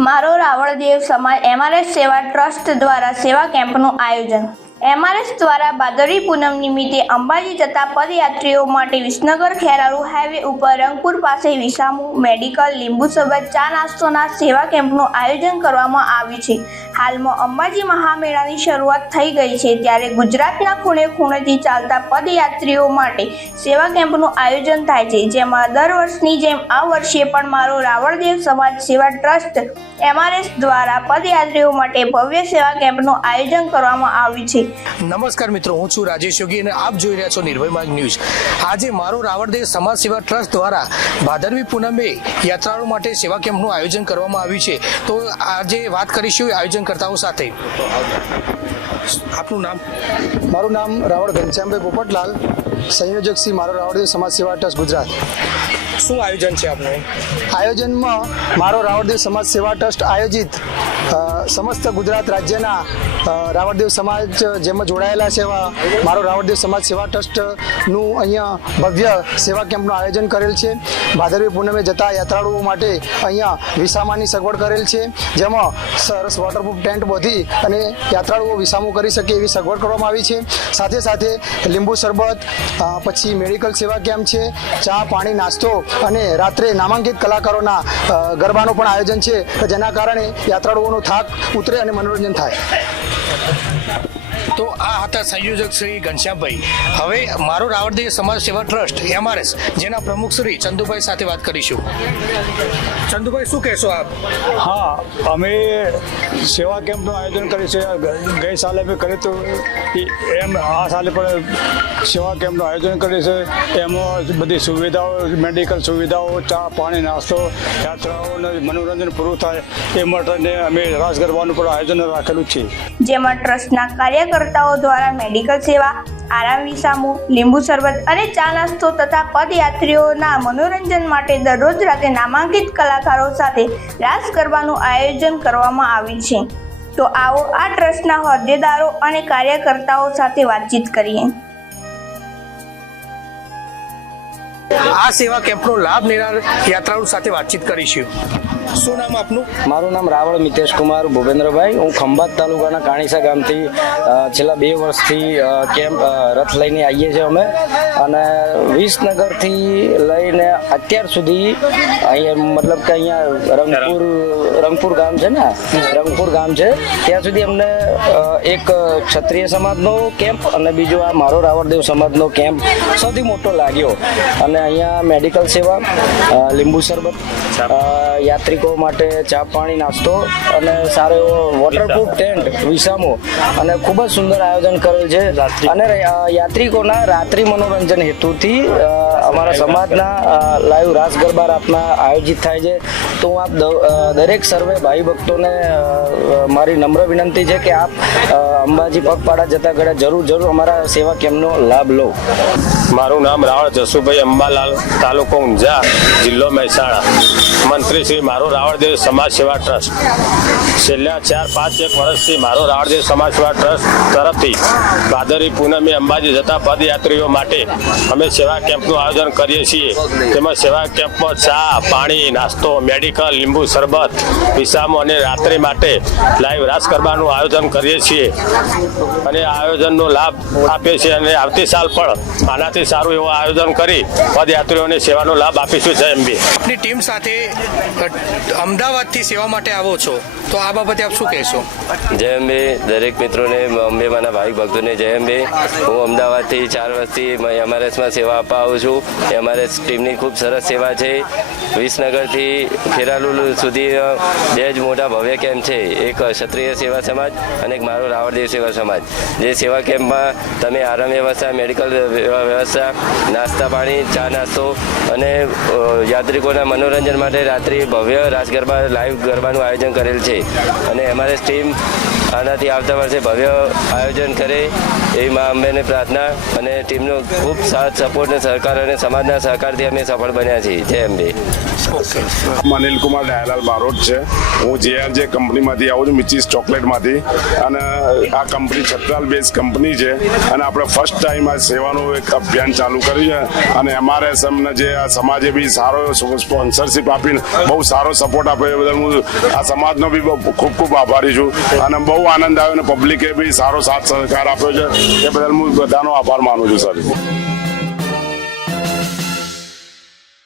મારો રાવળદેવ સમાજ એમઆરએસ સેવા ટ્રસ્ટ દ્વારા સેવા કેમ્પનું આયોજન એમઆરએસ દ્વારા ભાદરવી પૂનમ નિમિત્તે અંબાજી જતા પદયાત્રીઓ માટે વિસનગર ખેરાલુ હાઈવે ઉપર રંગપુર પાસે વિસામુ મેડિકલ લીંબુ સરબત ચા નાસ્તોના સેવા કેમ્પનું આયોજન કરવામાં આવ્યું છે. હાલમાં અંબાજી મહામેળાની શરૂઆત થઈ ગઈ છે ત્યારે ગુજરાતના ખૂણે ખૂણેથી ચાલતા પદયાત્રીઓ માટે સેવા કેમ્પનું આયોજન થાય છે. જેમાં દર વર્ષની જેમ આ વર્ષે પણ મારો રાવળદેવ સમાજ સેવા ટ્રસ્ટ એમઆરએસ દ્વારા પદયાત્રીઓ માટે ભવ્ય સેવા કેમ્પનું આયોજન કરવામાં આવ્યું છે. નમસ્કાર મિત્રો, હું છું રાજેશ યોગી અને આપ જોઈ રહ્યા છો નિર્ભય માર્ગ ન્યૂઝ. આજે મારો રાવળદેવ સમાજ સેવા ટ્રસ્ટ દ્વારા ભાદરવી પૂનમે યાત્રાળુ માટે સેવા કેમ્પનું આયોજન કરવામાં આવ્યું છે. તો આજે વાત કરીશું આયોજનકર્તાઓ સાથે. આપનું નામ? મારું નામ રાવળ ઘનશ્યામભાઈ પોપટલાલ. સંયોજક શ્રી મારો રાવળદેવ સમાજ સેવા ટ્રસ્ટ ગુજરાત. શું આયોજન છે આપનું? આયોજનમાં મારો રાવળદેવ સમાજ સેવા ટ્રસ્ટ આયોજિત સમસ્ત ગુજરાત રાજ્યના રાવળદેવ સમાજ જેમાં જોડાયેલા છે એવા મારો રાવળદેવ સમાજ સેવા ટ્રસ્ટનું અહીંયા ભવ્ય સેવા કેમ્પનું આયોજન કરેલ છે. ભાદરવી પૂનમે જતા યાત્રાળુઓ માટે અહીંયા વિસામાની સગવડ કરેલ છે. જેમાં સરસ વોટરપ્રૂફ ટેન્ટ બધી અને યાત્રાળુઓ વિસામો કરી શકે એવી સગવડ કરવામાં આવી છે. સાથે સાથે લીંબુ શરબત પછી મેડિકલ સેવા કેમ્પ છે. ચા, પાણી, નાસ્તો અને રાત્રે નામાંકિત કલાકારોના ગરબાનું પણ આયોજન છે. જેના કારણે યાત્રાળુઓનો થાક ઉતરે અને મનોરંજન થાય. તો આ હતા સંયોજક શ્રી ઘનશ્યામભાઈ. હવે મારો રાવણદેવ સમાજ સેવા ટ્રસ્ટ એમઆરએસ જેના પ્રમુખ શ્રી ચંદુભાઈ સાથે વાત કરીશું. ચંદુભાઈ શું કહેશો આપ? હા અમે સેવા કેમ્પનું આયોજન કર્યું છે ગઈ સાલે અમે કર્યું હતું એમ આ સાલે પણ સેવા કેમ્પનું આયોજન કર્યું છે એમાં બધી સુવિધાઓ મેડિકલ સુવિધાઓ ચા પાણી નાસ્તો યાત્રાઓને મનોરંજન પૂરું થાય. એ માટે અમે રાસ ગરબાનું પણ આયોજન રાખેલું છે. જેમાં ટ્રસ્ટના કાર્યકર્તાઓ દ્વારા મેડિકલ સેવા, આરામ વિસામો, લીંબુ શરબત અને ચા નાસ્તો તથા પદયાત્રીઓના મનોરંજન માટે દરરોજ રાતે નામાંકિત કલાકારો સાથે રાસ ગરબાનું આયોજન કરવામાં આવ્યું છે. તો આવો આ ટ્રસ્ટના હોદ્દેદારો અને કાર્યકર્તાઓ સાથે વાતચીત કરીએ. આ સેવા કેમ્પનો લાભ લેનાર યાત્રાળુ સાથે વાતચીત કરીશું. શું નામ આપનું? મારું નામ રાવળ મિતેશ કુમાર ભૂપેન્દ્રભાઈ. હું ખંભાત તાલુકાના કાણીસા ગામથી છેલ્લા બે વર્ષથી કેમ્પ રથ લઈને આવીએ છીએ અમે. અને વિસનગરથી લઈને અત્યાર સુધી અહીંયા મતલબ કે અહીંયા રંગપુર રંગપુર ગામ છે ને? રંગપુર ગામ છે. ત્યાં સુધી અમને એક ક્ષત્રિય સમાજનો કેમ્પ અને બીજો આ મારો રાવળદેવ સમાજનો કેમ્પ સૌથી મોટો લાગ્યો. અને અહીંયા મેડિકલ સેવા લીંબુ શરબત યાત્રિકો માટે ચા પાણી નાસ્તો અને સારો એવો વોટરપ્રૂફ ટેન્ટ વિસામો. અને ખૂબ જ સુંદર આયોજન કરેલ છે. અને યાત્રિકોના રાત્રિ મનોરંજન હેતુથી અમારા સમાજના લાઈવ રાસ ગરબા રાતના આયોજિત થાય છે. તો આપ દરેક સર્વે ભાઈ ભક્તોને મારી નમ્ર વિનંતી છે કે આપ અંબાજી પગપાળા જતા ઘડા જરૂર જરૂર અમારા સેવા કેમ્પનો લાભ લો. મારું નામ રાવળ જસુભાઈ અંબાલાલ, તાલુકો ઊંઝા, જિલ્લો મહેસાણા. મંત્રી શ્રી મારો રાવળદેવ સમાજ સેવા ટ્રસ્ટ. છેલ્લા ચાર, પાંચ, એક વર્ષથી મારો રાવળદેવ સમાજ સેવા ટ્રસ્ટ તરફથી ભાદરી પૂનમે અંબાજી જતા પદયાત્રીઓ માટે અમે સેવા કેમ્પનું આયોજન કરીએ છીએ. તેમાં સેવા કેમ્પમાં ચા, પાણી, નાસ્તો મેડિકલ લીંબુ શરબત વિસામો અને રાત્રિ માટે લાઈવ રાસ ગરબાનું આયોજન કરીએ છીએ. અને આયોજનનો લાભ આપીએ છીએ અને આવતી સાલ પણ આનાથી સારું એવું આયોજન કરી પદયાત્રીઓને સેવાનો લાભ આપીશું. જય અંબે આપની ટીમ સાથે અમદાવાદથી સેવા માટે આવો છો. તો આ બાબતે આપ શું કહેશો? જય અંબે દરેક મિત્રોને અંબે મારા ભાઈ ભક્તોને જય અંબે હું અમદાવાદથી ચાર વર્ષથી એમઆરએસમાં સેવા આપવા આવું છું. એમઆરએસ ટીમની ખૂબ સરસ સેવા છે. વિસનગરથી ખેરાલુ સુધી બે જ મોટા ભવ્ય કેમ્પ છે. એક ક્ષત્રિય સેવા સમાજ અને એક મારો રાવળદેવ સેવા સમાજ. જે સેવા કેમ્પમાં તમે આરામ વ્યવસ્થા, મેડિકલ વ્યવસ્થા, નાસ્તા પાણી, ચા નાસ્તો અને યાત્રિકોના મનોરંજન માટે રાત્રિ ભવ્ય રાસ ગરબા, લાઈવ ગરબાનું આયોજન કરેલ છે. અને અમારે ટીમ આનાથી આવતા વર્ષે ભવ્ય આયોજન કરે એવી મા અંબેને પ્રાર્થના અને ટીમનો ખૂબ સાથ, સપોર્ટ અને સહકાર અને સમાજના સહકારથી અમે સફળ બન્યા છીએ. જય અંબે. અનિલ કુમાર દયાલાલ બારોટ છે. હું જેઆરજે કંપનીમાંથી આવું છું મિચીસ ચોકલેટમાંથી અને આ કંપની છત્રાલ બેઝ કંપની છે. અને આપણે ફર્સ્ટ ટાઈમ આ સેવાનું એક અભિયાન ચાલુ કર્યું છે. અને એમઆરએસ અમને જે આ સમાજે બી સારો સ્પોન્સરશિપ આપીને બહુ સારો સપોર્ટ આપ્યો એ બદલ હું આ સમાજનો બી ખૂબ ખૂબ આભારી છું. અને બહુ આનંદ આવ્યો અને પબ્લિકે બી સારો સાથ સહકાર આપ્યો છે. એ બદલ હું બધાનો આભાર માનું છું સર